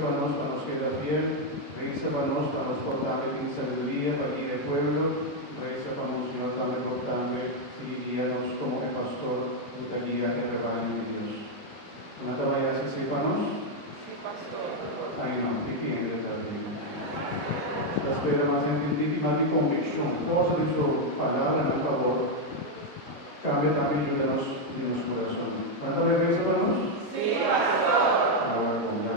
para nos queda fiel, reza para nos portare in sabiduría, para ir al pueblo, reza para nos, Señor, dame portare, y guíanos como el pastor de la guía que rebaño de Dios. ¿No te vayas a decir para nos? Sí, pastor. Ay, no, entiende también. La espera más entendida, más de convicción, cosa de su palabra en favor, cambia también de los corazones. ¿Cuántas veces para nos? Sí, pastor. Ahora, con la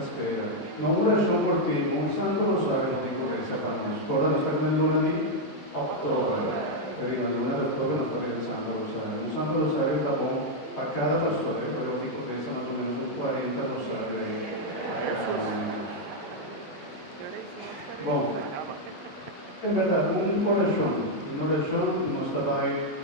espera. No una oración por ti, un santo rosario de reza para nos. Toda nuestra luna de octubre. Pero en la luna de octubre nos parece el santo rosario. Un santo rosario tapón a cada pastor, pero que reza más o menos 40 rosarios. Bueno, en verdad, una oración nos trae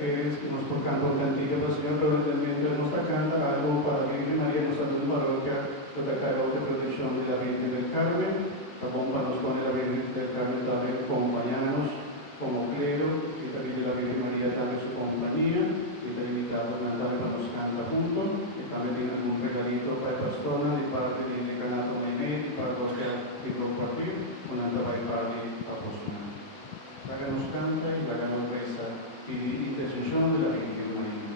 que nos por canto cantillo del Señor, pero también nos canta algo para la Virgen María, nos da una parroquia de cargo de protección de la Virgen del Carmen, la bomba nos pone la Virgen del Carmen también acompañarnos como clero, y también de la Virgen María también su compañía, y también invitado a cantar para nos canta juntos, y también tiene algún regalito para el pastor, de parte del decanato Menet, y para los que compartir, una para el padre apóstol. La que nos canta y la que nos reza, y intercesión de la Virgen María.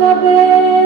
Davvero